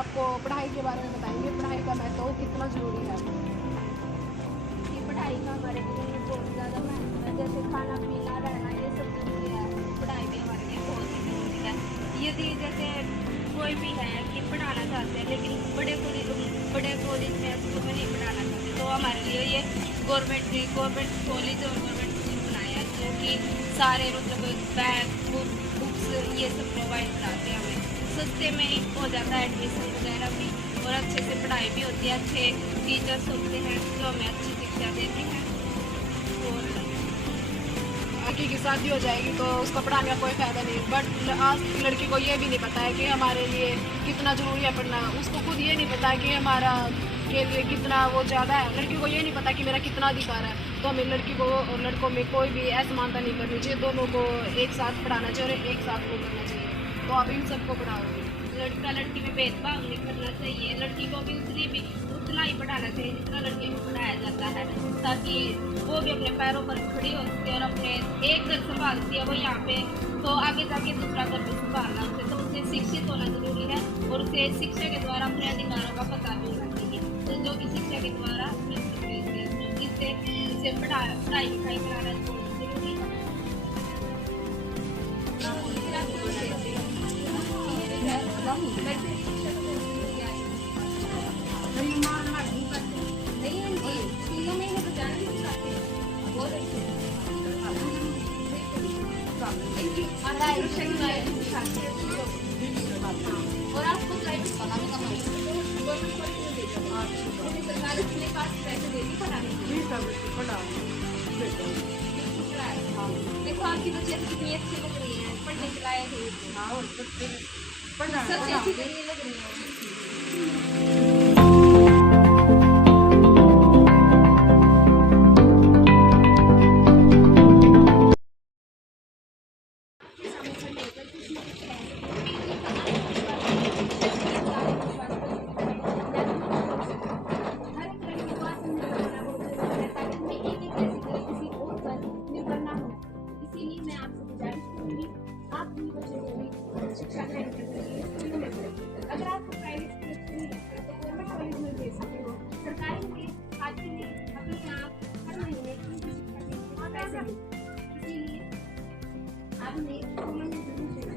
आपको पढ़ाई के बारे में बताएंगे, पढ़ाई का महत्व कितना ज़रूरी है। कि पढ़ाई का हमारे लिए बहुत ज़्यादा महत्व है। जैसे खाना पीना रहना ये सब जरूरी है, पढ़ाई भी हमारे लिए बहुत ही जरूरी है। यदि जैसे कोई भी है कि पढ़ाना चाहते हैं लेकिन बड़े कॉलेज में स्कूल में नहीं पढ़ाना चाहते, तो हमारे लिए ये गवर्नमेंट कॉलेज और गवर्नमेंट स्कूल बनाया है, जो कि सारे मतलब बैग बुक्स ये सब प्रोवाइड कराते हैं हमें। सस्ते में ही हो जाता है एडमिशन वगैरह भी, और अच्छे से पढ़ाई भी होती है, अच्छे टीचर्स होते हैं जो हमें अच्छी शिक्षा देते हैं। और लड़की की शादी हो जाएगी तो उसको पढ़ाने का कोई फ़ायदा नहीं, बट आज की लड़की को ये भी नहीं पता है कि हमारे लिए कितना ज़रूरी है पढ़ना। उसको खुद ये नहीं पता है कि हमारा के लिए कितना वो ज़्यादा है। लड़की को ये नहीं पता कि मेरा कितना अधिकार है। तो हमें लड़की को और लड़कों में कोई भी असमानता नहीं करनी चाहिए, दोनों को एक साथ पढ़ाना चाहिए और एक साथ वो करना चाहिए। तो आप इन सबको पढ़ाओगे। लड़का लड़की में भेदभाव नहीं करना चाहिए, लड़की को भी उतना ही पढ़ाना चाहिए जितना लड़के को पढ़ाया जाता है, ताकि वो भी अपने पैरों पर खड़ी हो सके और अपने एक घर संभालती है वो यहाँ पे, तो आगे जाके दूसरा घर भी संभालना उसे, तो उसे शिक्षित होना जरूरी है और उसे शिक्षा के द्वारा अपने अधिकारों का पता भी होना चाहिए, तो जो कि शिक्षा के द्वारा मिल सकते हैं, तो इससे उसे पढ़ाई लिखाई कराना जरूरी है। और आपको प्राइवेट पढ़ाने का मन सरकार अपने पास पैसे देती पढ़ाने के लिए। देखो आपकी बच्चे कितनी अच्छी लग रही है, पढ़ने के लायक है, सबसे अच्छी लग रही है। शिक्षा ग्रहण करने के लिए स्कूलों में पढ़े। अगर आपको प्राइवेट स्कूल अच्छे नहीं लगता तो गवर्नमेंट कॉलेज में भेज सकते हो। सरकारी में आज के लिए अपने आप हर महीने की शिक्षा के लिए पैसे देते हैं, इसीलिए आपने कॉमन जरूर देना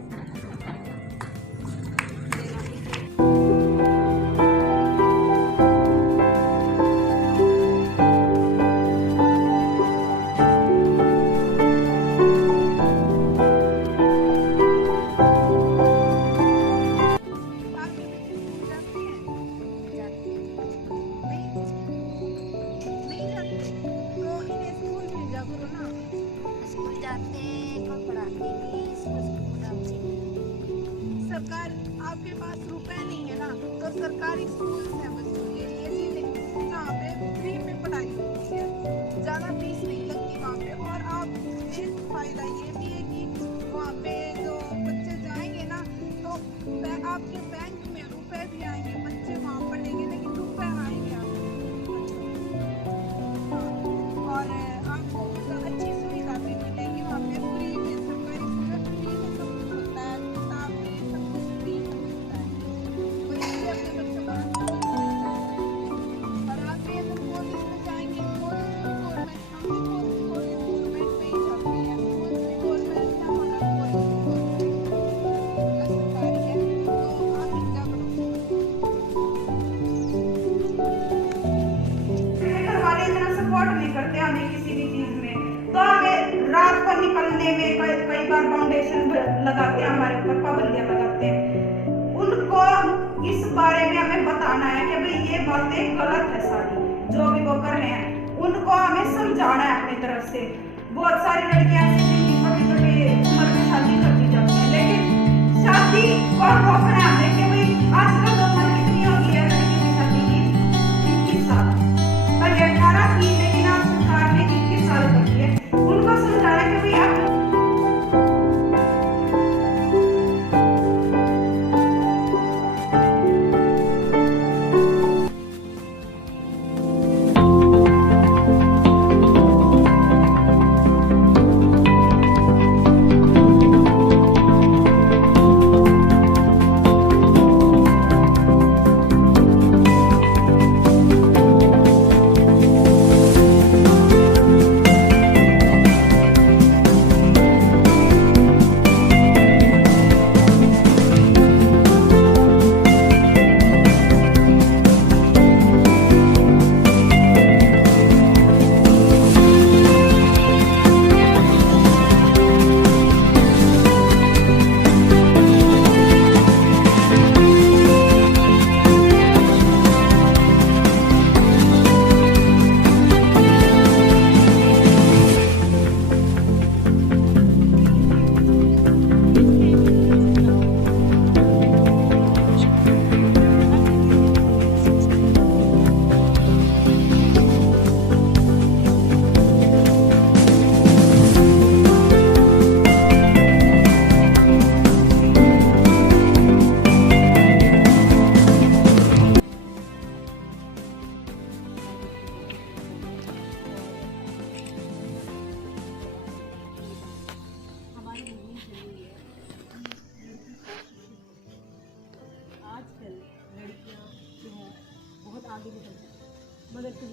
सरकार आपके पास रुपए नहीं है ना, तो सरकारी स्कूल है बच्चों के लिए सीधे जहाँ पे फ्री में पढ़ाई होती है, ज़्यादा फीस नहीं लगती वहाँ पे। और आप एक फायदा ये भी है कि वहाँ पे जो बच्चे जाएंगे ना तो आपके बैंक में रुपए भी आएंगे, बच्चे वहाँ पढ़ेंगे लेकिन रुपए आएंगे आपको। और आपको मतलब अच्छी सुविधा भी मिलेगी वहाँ पे, फ्री में सरकारी स्कूल में फ्री में सब कुछ होता है, किताबें सब कुछ फ्री में मिलता है, तो इसलिए अपने बच्चों को और आप ये सब कॉलेज में जाएंगे, कॉलेज भी गवर्नमेंट, हम भी कॉलेज गवर्नमेंट में ही जाते हैं, स्कूल भी गवर्नमेंट है, हमारा कॉलेज भी गवर्नमेंट सरकारी है, तो आप ही क्या घर वाले इतना सपोर्ट नहीं करते हमें किसी भी चीज में, तो हमें रात को निकलने में कई बार फाउंडेशन लगाते हैं, हमारे ऊपर पाबंदियां लगाते हैं। उनको इस बारे में हमें बताना है कि भाई ये बातें गलत है सारी जो भी वो कर रहे हैं, उनको हमें समझाना है अपनी तरफ से। बहुत सारी लड़कियां ऐसी छोटी छोटी उम्र में शादी कर दी जाती है, लेकिन शादी को रोकना है हमें कि भाई आजकल तो उम्र कितनी हो गई है लड़की की शादी की 21 साल, पहले 18 की, लेकिन आज सरकार ने 21 साल कर दिए। उनको समझाना कि भाई आप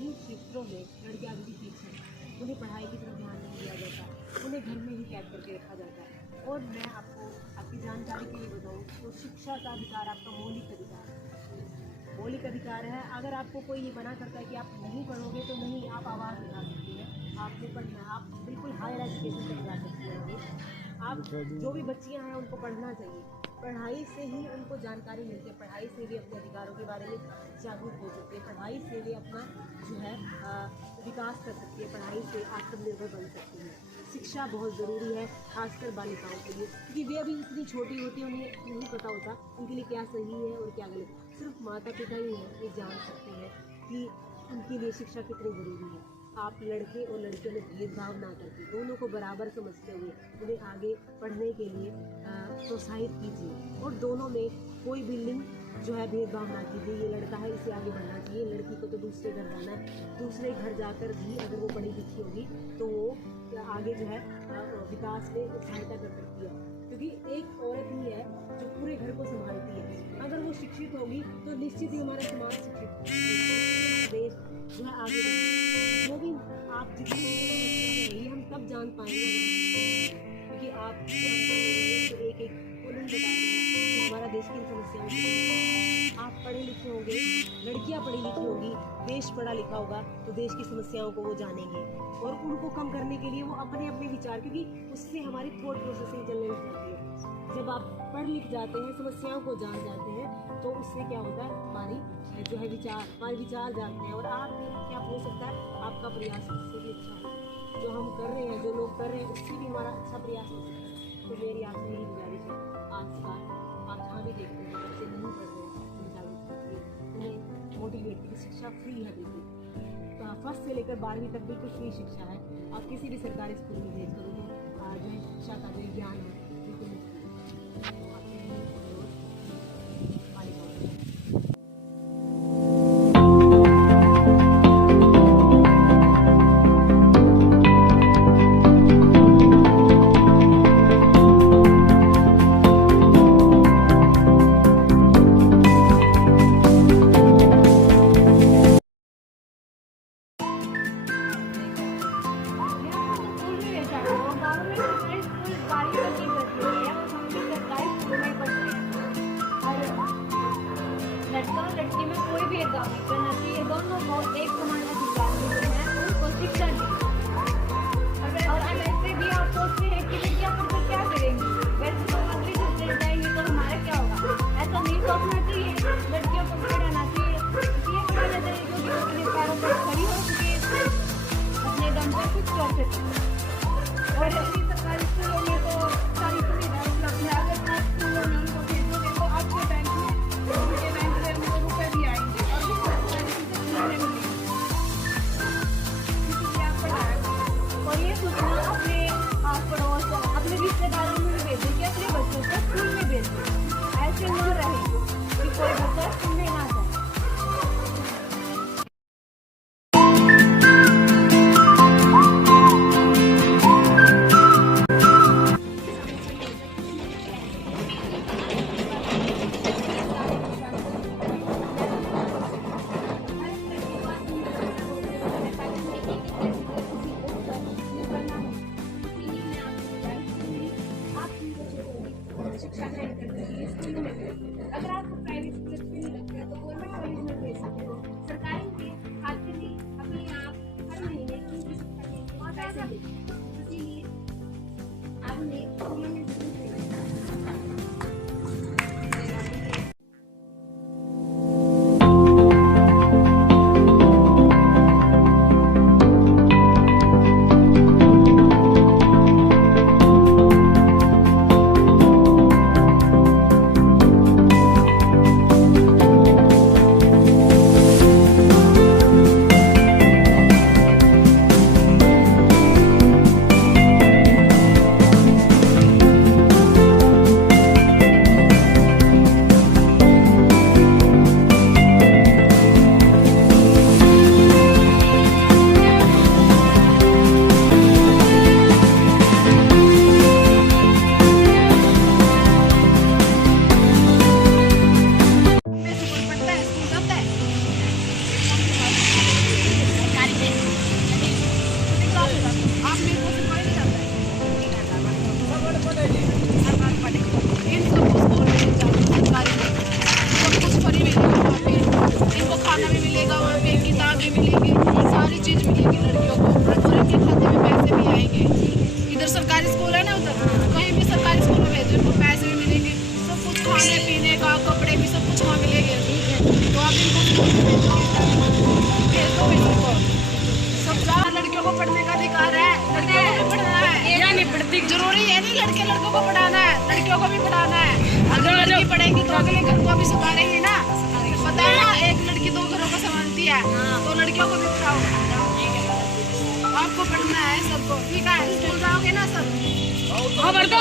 उन्हीं क्षेत्रों में लड़कियां अभी भी पीछे हैं, उन्हें पढ़ाई की तरफ ध्यान नहीं दिया जाता, उन्हें घर में ही कैद करके रखा जाता है। और मैं आपको आपकी जानकारी के लिए बताऊँ तो शिक्षा का अधिकार आपका मौलिक अधिकार है, मौलिक अधिकार है। अगर आपको कोई ये मना करता है कि आप नहीं पढ़ोगे तो नहीं, आप आवाज़ उठा सकती हैं, आपको पढ़ना है, आप बिल्कुल हायर एजुकेशन तक जा सकती हैं। आप जो भी बच्चियां हैं उनको पढ़ना चाहिए, पढ़ाई से ही उनको जानकारी मिलती है, पढ़ाई से भी अपने अधिकारों के बारे में जागरूक हो सकती है, पढ़ाई से भी अपना जो है विकास कर सकती है, पढ़ाई से आत्मनिर्भर बन सकती है। शिक्षा बहुत ज़रूरी है, खासकर बालिकाओं के लिए, क्योंकि वे अभी इतनी छोटी होती हैं, उन्हें नहीं पता होता उनके लिए क्या सही है और क्या गलत। सिर्फ माता पिता ही हैं ये जान सकते हैं कि उनके लिए शिक्षा कितनी ज़रूरी है। आप लड़के और लड़कियों में भेदभाव ना करके दोनों को बराबर समझते हुए उन्हें आगे पढ़ने के लिए प्रोत्साहित कीजिए, और दोनों में कोई भी लिंग जो है भेदभाव ना कीजिए। ये लड़का है, इसे आगे बढ़ना चाहिए, लड़की को तो दूसरे घर जाना है, दूसरे घर जाकर भी अगर वो पढ़ी लिखी होगी तो वो आगे जो है विकास में सहायता कर सकती है, क्योंकि एक औरत ही है जो पूरे घर को संभालती है। अगर वो शिक्षित होगी तो निश्चित ही हमारा समाज शिक्षित होगा, देश जो है आगे बढ़ेगा। जो भी आप जितनी ये हम तब जान पाएंगे क्योंकि आप एक एक उलझन बता रहे हैं कि हमारा देश की समस्याओं से आप पढ़े लिखे होंगे, लड़कियां पढ़ी लिखी होगी, देश पढ़ा लिखा होगा तो देश की समस्याओं को वो जानेंगे और उनको कम करने के लिए वो अपने अपने विचार, क्योंकि उससे हमारी थॉट प्रोसेसिंग चलने लग जाती है। जब आप पढ़ लिख जाते हैं, समस्याओं को जान जाते हैं तो उससे क्या होता है, हमारी जो है हमारे विचार जानते हैं, और आप क्या हो सकता है आपका प्रयास उससे भी अच्छा है, जो हम कर रहे हैं, जो लोग कर रहे हैं उससे भी हमारा अच्छा प्रयास हो सकता है। तो मेरी आपसे यही गुजारिश है, आजकल आप जहाँ भी देखते हैं बच्चे नहीं पढ़ रहे हैं, उन्हें जागरूक कीजिए, उन्हें मोटिवेट कीजिए। शिक्षा फ्री है बिल्कुल, तो फर्स्ट से लेकर 12वीं तक बिल्कुल फ्री शिक्षा है। आप किसी भी सरकारी स्कूल में भेज कर उन्हें जो है शिक्षा का जो ज्ञान है बिल्कुल लड़का और लड़की में कोई भेदभाव नहीं करना चाहिए, दोनों को एक समान अधिकार मिलते हैं, उनको शिक्षा दी। और वैसे भी आप सोचते हैं कि लड़कियां पढ़कर क्या करेंगी, वैसे तो अगली चल जाएंगी तो हमारा क्या होगा, ऐसा नहीं सोचना चाहिए। लड़कियों को पढ़ाना चाहिए, इसलिए पढ़ाना चाहिए क्योंकि अपने पैरों पर खड़ी हो सके, अपने दम पर कुछ कर सके। और सरकारी स्कूलों में तो सारी सुविधा उपलब्ध है, अगर आप स्कूलों में उनको भेजोगे तो आपके बैंक में रुपए भी आएंगे और भी मिलेंगे। इसलिए आप पढ़ाएं और ये सोचना अपने आस पड़ोस, अपने रिश्तेदारों में भी भेजें कि अपने बच्चों को स्कूल में भेजें, ऐसे न रहे कि कोई बच्चा स्कूल में ना जाए। शिक्षा ग्रहण करने के लिए स्कूल में, अगर आपको प्राइवेट स्कूल में नहीं लगता है तो वाली चीज मिलेगी लड़कियों को और इनके खाते में पैसे भी आएंगे। इधर सरकारी स्कूल है ना, उधर कहीं भी सरकारी स्कूल में भेजो इनको पैसे भी मिलेंगे, सब कुछ खाने पीने का, कपड़े भी सब कुछ वहाँ मिलेंगे। तो आप इनको भेज दो इनको सब। लड़कियों को पढ़ने का अधिकार है, लड़कियों को भी पढ़ना है। या नहीं पढ़ती, जरूरी है नहीं लड़कों को पढ़ाना है, लड़कियों को भी पढ़ाना है। अगर लड़की पढ़ेगी तो अगले घर को भी सुधारेगी ना, पता है ना, एक लड़की दो घरों को संभालती है, तो लड़कियों को भी पढ़ाओ। आपको पढ़ना है सबको, ठीक है? स्कूल जाओगे ना सब? हाँ, भर दो।